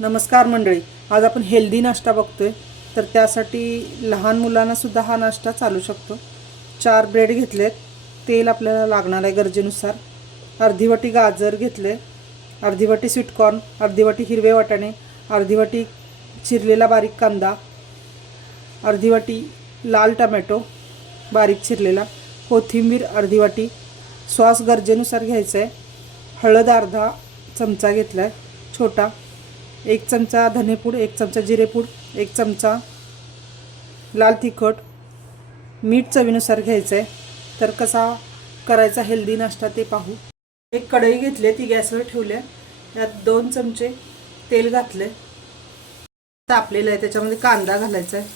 नमस्कार मंडळी आज आपण हेल्दी नाश्ता बघतोय. तर त्यासाठी लहान मुलांनासुद्धा हा नाश्ता चालू शकतो. चार ब्रेड घेतलेत. तेल आपल्याला लागणार आहे गरजेनुसार. अर्धी वाटी गाजर घेतले अर्धी वाटी स्वीटकॉर्न अर्धी वाटी हिरवे वाटाणे अर्धी वाटी चिरलेला बारीक कांदा अर्धी वाटी लाल टमॅटो बारीक चिरलेला. कोथिंबीर अर्धी वाटी. सॉस गरजेनुसार घ्यायचं आहे हळद अर्धा चमचा घेतला आहे छोटा. एक चमचा धनेपूड एक चमचा जिरेपूड एक चमचा लाल तिखट. मीठ चवीनुसार घ्यायचं आहे तर कसा करायचा हेल्दी नाश्ता ते पाहू. एक कढई घेतली ती गॅसवर ठेवल्या त्यात दोन चमचे तेल घातले तापलेलं आहे त्याच्यामध्ये कांदा घालायचा आहे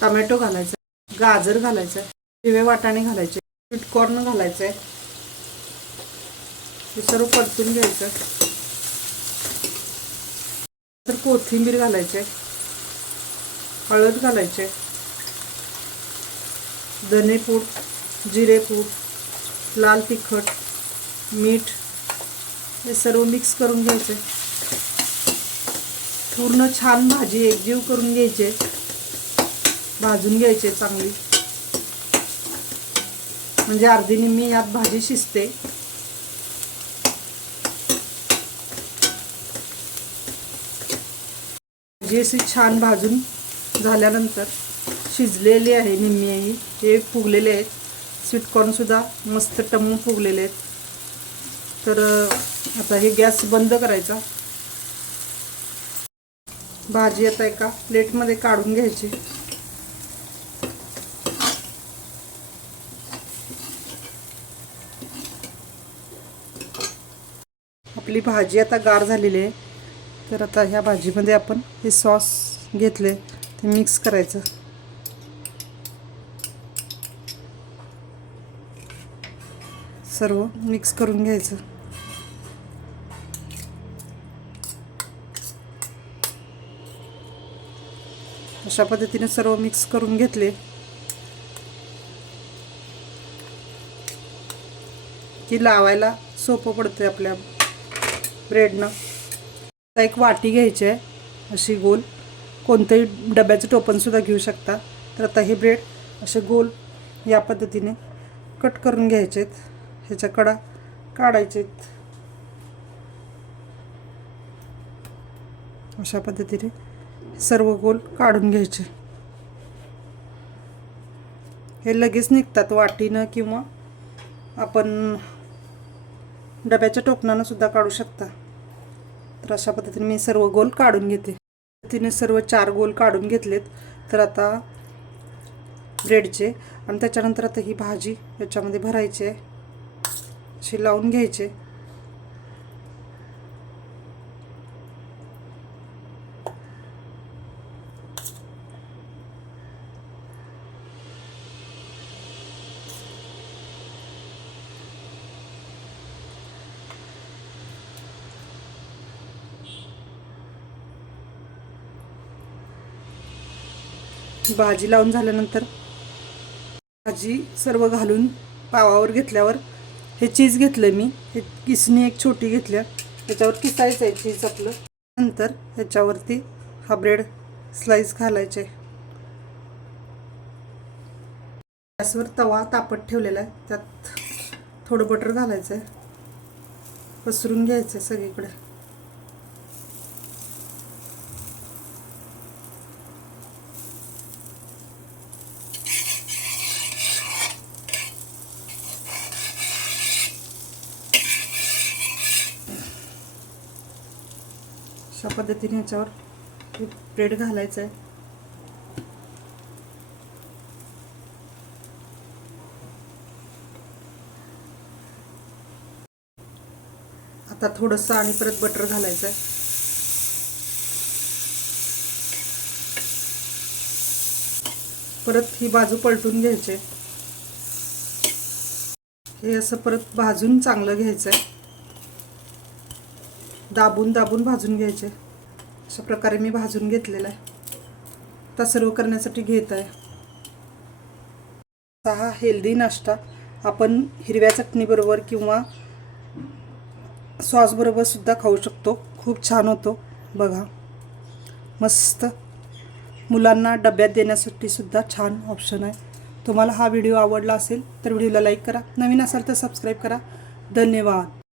टमॅटो घालायचा आहे गाजर घालायचं आहे हिरवे वाटाणे घालायचे. स्वीटकॉर्न घालायचं आहे सर्व परतून घ्यायचं. तर कोथिंबीर घालायचे हळद घालायचे धनेपूड जिरेपूड लाल तिखट मीठ हे सर्व मिक्स करून घ्यायचे. पूर्ण छान भाजी एकजीव करून घ्यायचे. भाजून घ्यायचे चांगली. म्हणजे अर्धी निम्मी यात भाजी शिजते. जी अशी छान भाजून झाल्यानंतर शिजलेली आहे निम्मी आई हे फुगलेले आहेत. स्वीटकॉर्नसुद्धा मस्त टम्मू फुगलेले आहेत. तर आता हे गॅस बंद करायचा. भाजी आता एका प्लेटमध्ये काढून घ्यायची. आपली भाजी आता गार झालेली आहे. तर आता ह्या भाजीमध्ये आपण हे सॉस घेतले ते मिक्स करायचं. सर्व मिक्स करून घ्यायचं. अशा पद्धतीने सर्व मिक्स करून घेतले. की लावायला सोपं पडते आपल्या ब्रेडनं आता एक वाटी घ्यायची आहे अशी गोल. कोणतंही डब्याचं टोपणसुद्धा घेऊ शकता. तर आता हे ब्रेड असे गोल या पद्धतीने कट करून घ्यायचे आहेत. ह्याच्या कडा काढायचे आहेत. अशा पद्धतीने सर्व गोल काढून घ्यायचे. हे लगेच निघतात वाटीनं किंवा आपण डब्याच्या टोपणानं सुद्धा काढू शकता. तर अशा पद्धतीने मी सर्व गोल काढून घेते. तिने सर्व चार गोल काढून घेतलेत. तर आता ब्रेडचे. आणि त्याच्यानंतर आता ही भाजी याच्यामध्ये भरायची आहे. अशी लावून घ्यायचे भाजी लावून झाल्यानंतर भाजी सर्व घालून पावावर घेतल्यावर हे चीज घेतलं मी. हे किसणी एक छोटी घेतल्या. त्याच्यावर किसायचं आहे चीज आपलं. नंतर ह्याच्यावरती हा ब्रेड स्लाईस घालायचे गॅसवर तवा तापत ठेवलेला आहे. त्यात थोडं बटर घालायचं आहे. पसरून घ्यायचं आहे सगळीकडे. अशा पद्धतीने ह्याच्यावर हे ब्रेड घालायचं आहे. आता थोडंसं आणि परत बटर घालायचं आहे. परत ही बाजू पलटून घ्यायची आहे. हे असं परत भाजून चांगलं घ्यायचं आहे. दाबून दाबून भाजून घ्यायचे. अशा प्रकारे मी भाजून घेतलेला आहे. आता सर्व करण्यासाठी घेत आहे. हा हेल्दी नाश्ता आपण हिरव्या चटणीबरोबर किंवा सॉसबरोबर सुद्धा खाऊ शकतो. खूप छान होतो. बघा. मस्त. मुलांना डब्यात देण्यासाठी सुद्धा छान ऑप्शन आहे. तुम्हाला हा व्हिडिओ आवडला असेल तर व्हिडिओला लाईक करा. नवीन असाल तर सबस्क्राईब करा. धन्यवाद.